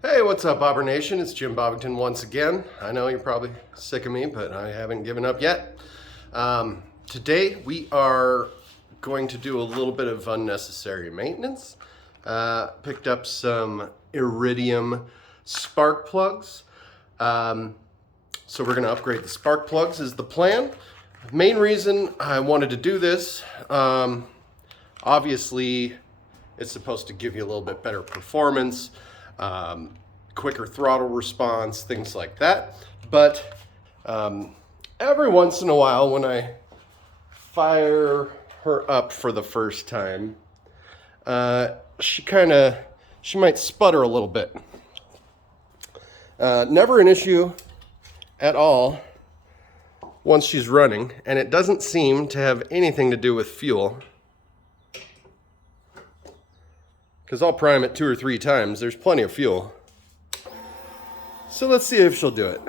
Hey, what's up, Bobber Nation? It's Jimbobbington once again. I know you're probably sick of me, but I haven't given up yet. Today we are going to do a little bit of unnecessary maintenance. Picked up some Iridium spark plugs. So we're going to upgrade the spark plugs is the plan. Main reason I wanted to do this, obviously it's supposed to give you a little bit better performance. Quicker throttle response, things like that. But every once in a while when I fire her up for the first time, she might sputter a little bit. Never an issue at all once she's running, and it doesn't seem to have anything to do with fuel. Because I'll prime it 2 or 3 times. There's plenty of fuel. So let's see if she'll do it.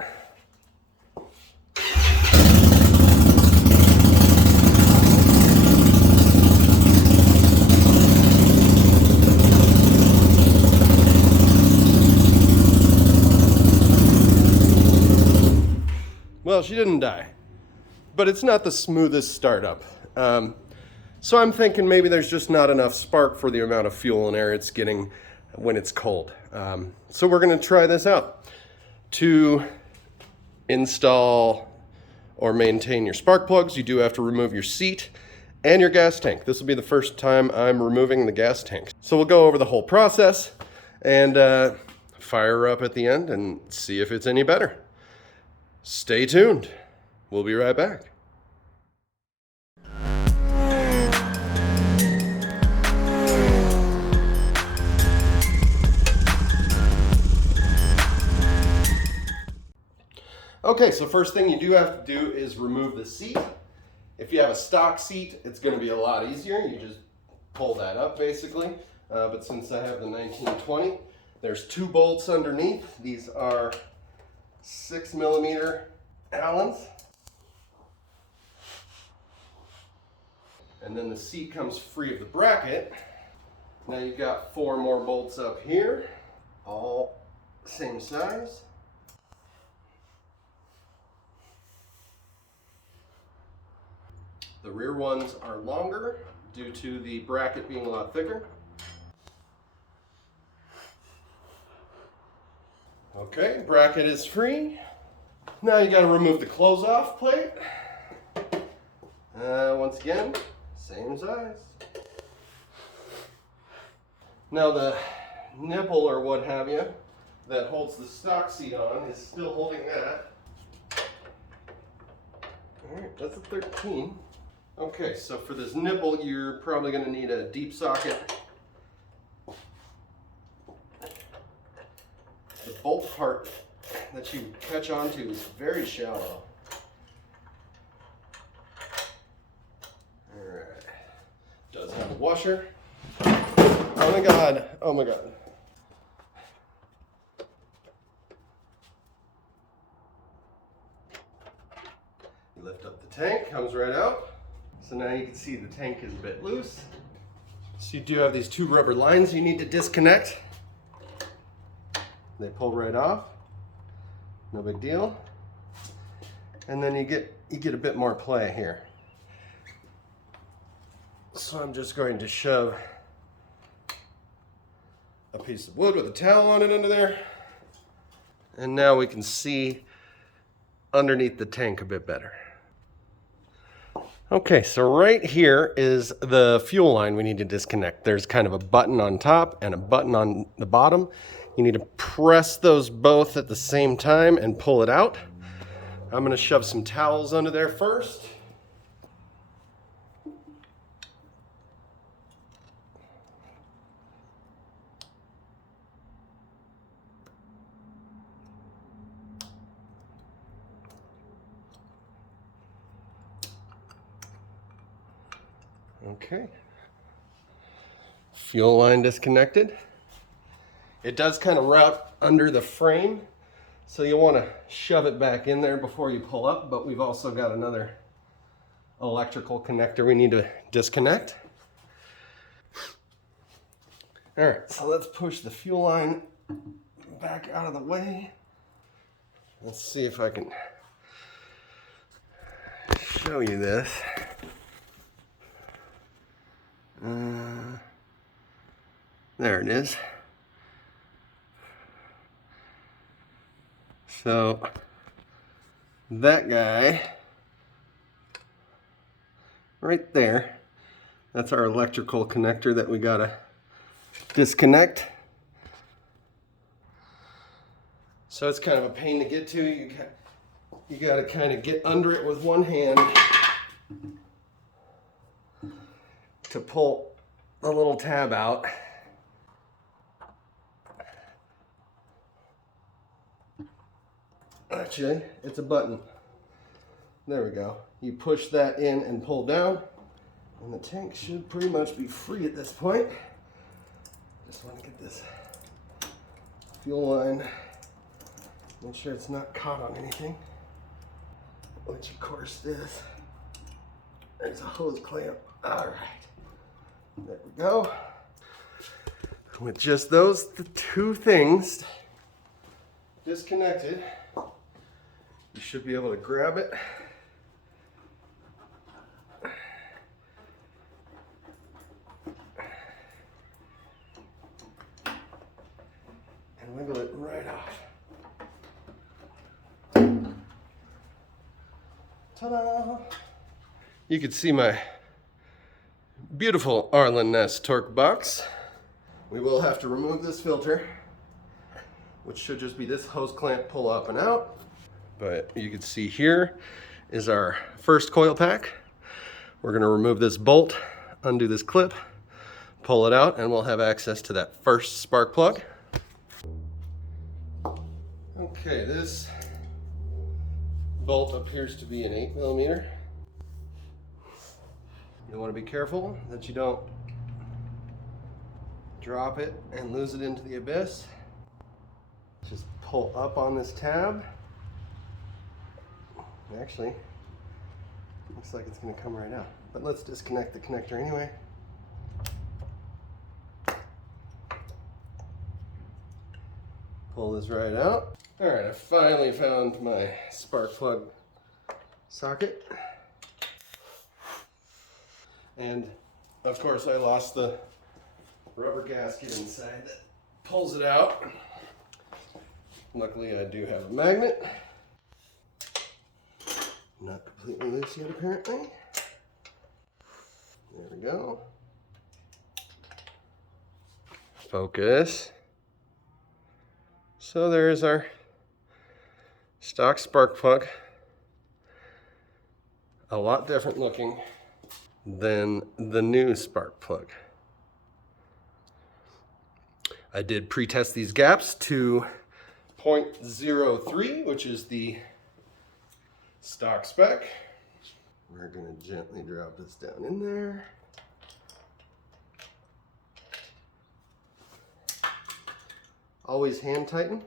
Well, she didn't die, but it's not the smoothest startup. So I'm thinking maybe there's just not enough spark for the amount of fuel and air it's getting when it's cold. So we're going to try this out. To install or maintain your spark plugs, you do have to remove your seat and your gas tank. This will be the first time I'm removing the gas tank. So we'll go over the whole process and fire her up at the end and see if it's any better. Stay tuned. We'll be right back. Okay, so first thing you do have to do is remove the seat. If you have a stock seat, it's going to be a lot easier. You just pull that up basically. But since I have the 1920, there's 2 bolts underneath. These are 6mm Allens. And then the seat comes free of the bracket. Now you've got 4 more bolts up here, all same size. The rear ones are longer due to the bracket being a lot thicker. Okay, bracket is free. Now you got to remove the close off plate. Once again, same size. Now the nipple or what have you that holds the stock seat on is still holding that. Alright, that's a 13. Okay, so for this nipple, you're probably going to need a deep socket. The bolt part that you catch onto is very shallow. Alright. Does have a washer. Oh my god, oh my god. You lift up the tank, comes right out. So now you can see the tank is a bit loose. So you do have these 2 rubber lines you need to disconnect. They pull right off. No big deal. And then you get a bit more play here. So I'm just going to shove a piece of wood with a towel on it under there. And now we can see underneath the tank a bit better. Okay, so right here is the fuel line we need to disconnect. There's kind of a button on top and a button on the bottom. You need to press those both at the same time and pull it out. I'm going to shove some towels under there first. Okay, fuel line disconnected. It does kind of route under the frame, so you'll want to shove it back in there before you pull up, but we've also got another electrical connector we need to disconnect. All right, so let's push the fuel line back out of the way. Let's see if I can show you this. There it is. So that guy right there, that's our electrical connector that we gotta disconnect. So it's kind of a pain to get to. You gotta kind of get under it with one hand to pull the little tab out. Actually, it's a button. There we go. You push that in and pull down, and the tank should pretty much be free at this point. Just want to get this fuel line, make sure it's not caught on anything, which of course is. There's a hose clamp. All right, there we go. With just the two things disconnected, you should be able to grab it and wiggle it right off. Ta-da! You can see my beautiful Arlen Ness torque box. We will have to remove this filter, which should just be this hose clamp, pull up and out. But you can see here is our first coil pack. We're gonna remove this bolt, undo this clip, pull it out, and we'll have access to that first spark plug. Okay, this bolt appears to be an 8mm. You want to be careful that you don't drop it and lose it into the abyss. Just pull up on this tab. Actually, looks like it's going to come right out. But let's disconnect the connector anyway. Pull this right out. All right, I finally found my spark plug socket. And of course I lost the rubber gasket inside that pulls it out. Luckily I do have a magnet. Not completely loose yet apparently. There we go. Focus. So there's our stock spark plug. A lot different looking than the new spark plug. I did pre-test these gaps to 0.03, which is the stock spec. We're going to gently drop this down in there. Always hand tighten.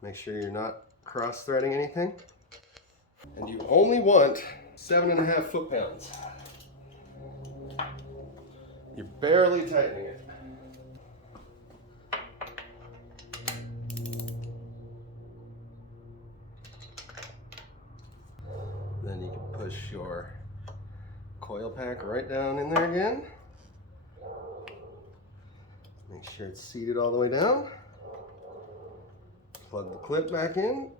Make sure you're not cross-threading anything. And you only want 7.5 foot-pounds. You're barely tightening it. Then you can push your coil pack right down in there again. Make sure it's seated all the way down. Plug the clip back in.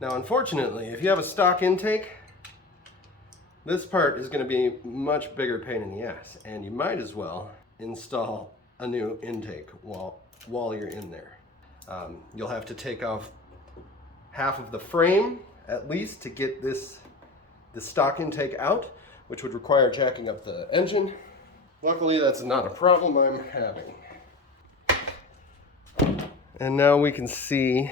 Now, unfortunately, if you have a stock intake, this part is going to be a much bigger pain in the ass, and you might as well install a new intake while you're in there. You'll have to take off half of the frame at least to get the stock intake out, which would require jacking up the engine. Luckily, that's not a problem I'm having. And now we can see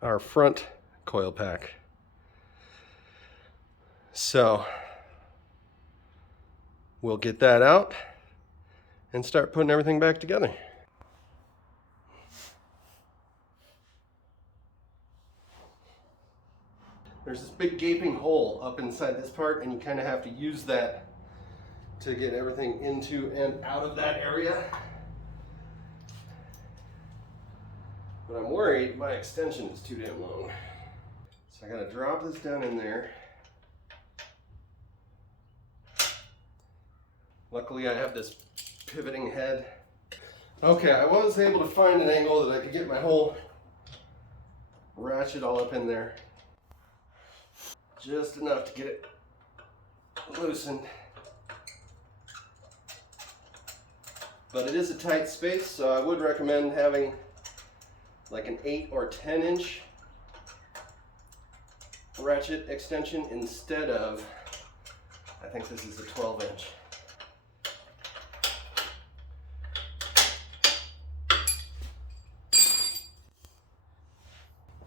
our front coil pack. So we'll get that out and start putting everything back together. There's this big gaping hole up inside this part, and you kind of have to use that to get everything into and out of that area. But I'm worried my extension is too damn long. So I gotta drop this down in there. Luckily I have this pivoting head. Okay, I was able to find an angle that I could get my whole ratchet all up in there. Just enough to get it loosened. But it is a tight space, so I would recommend having like an 8 or 10 inch ratchet extension instead of, I think this is a 12 inch.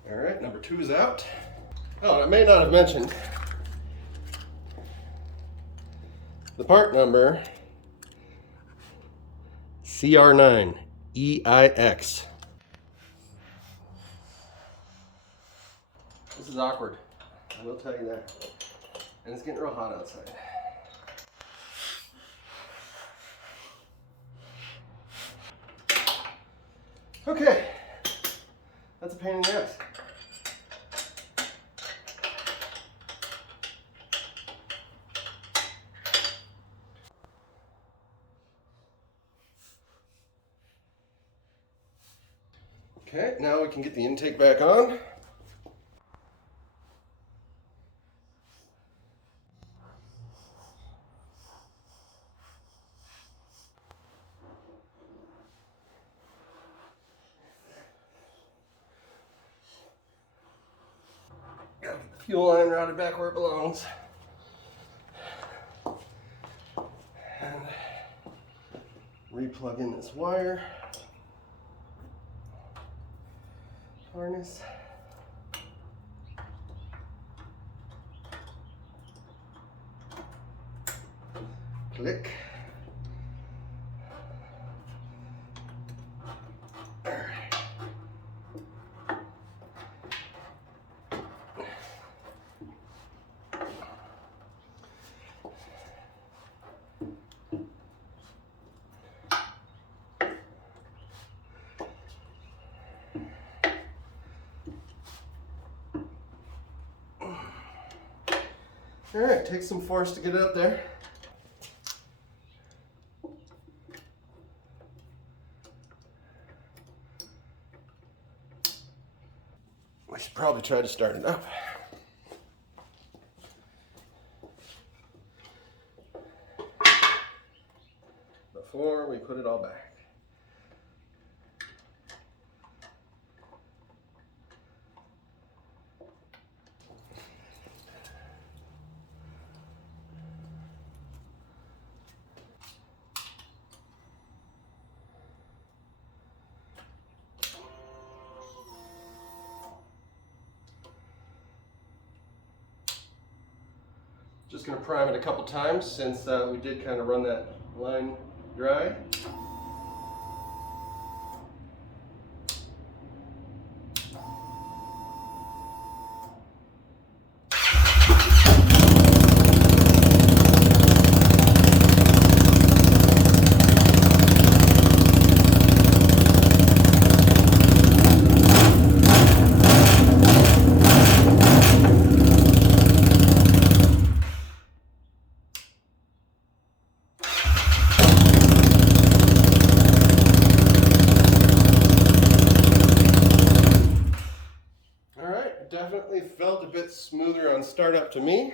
All right, number 2 is out. Oh, and I may not have mentioned the part number CR9EIX. This is awkward, I will tell you that. And it's getting real hot outside. Okay, that's a pain in the ass. Okay, now we can get the intake back on. Got the fuel line routed back where it belongs. And re-plug in this wire. Harness. Click. All right. All right, take some force to get it up there. We should probably try to start it up. Before we put it all back. Just going to prime it a couple times since we did kind of run that line dry. Definitely felt a bit smoother on startup to me.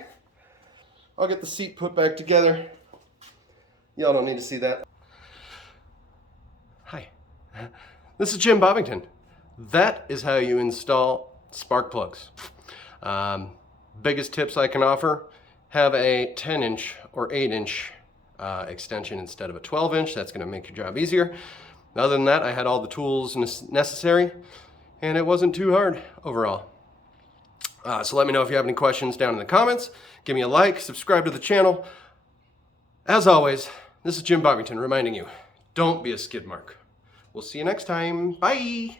I'll get the seat put back together. Y'all don't need to see that. Hi, this is Jimbobbington. That is how you install spark plugs. Biggest tips I can offer, have a 10-inch or 8-inch extension instead of a 12-inch. That's going to make your job easier. Other than that, I had all the tools necessary, and it wasn't too hard overall. So let me know if you have any questions down in the comments. Give me a like, subscribe to the channel. As always, this is Jimbobbington reminding you, don't be a skid mark. We'll see you next time. Bye!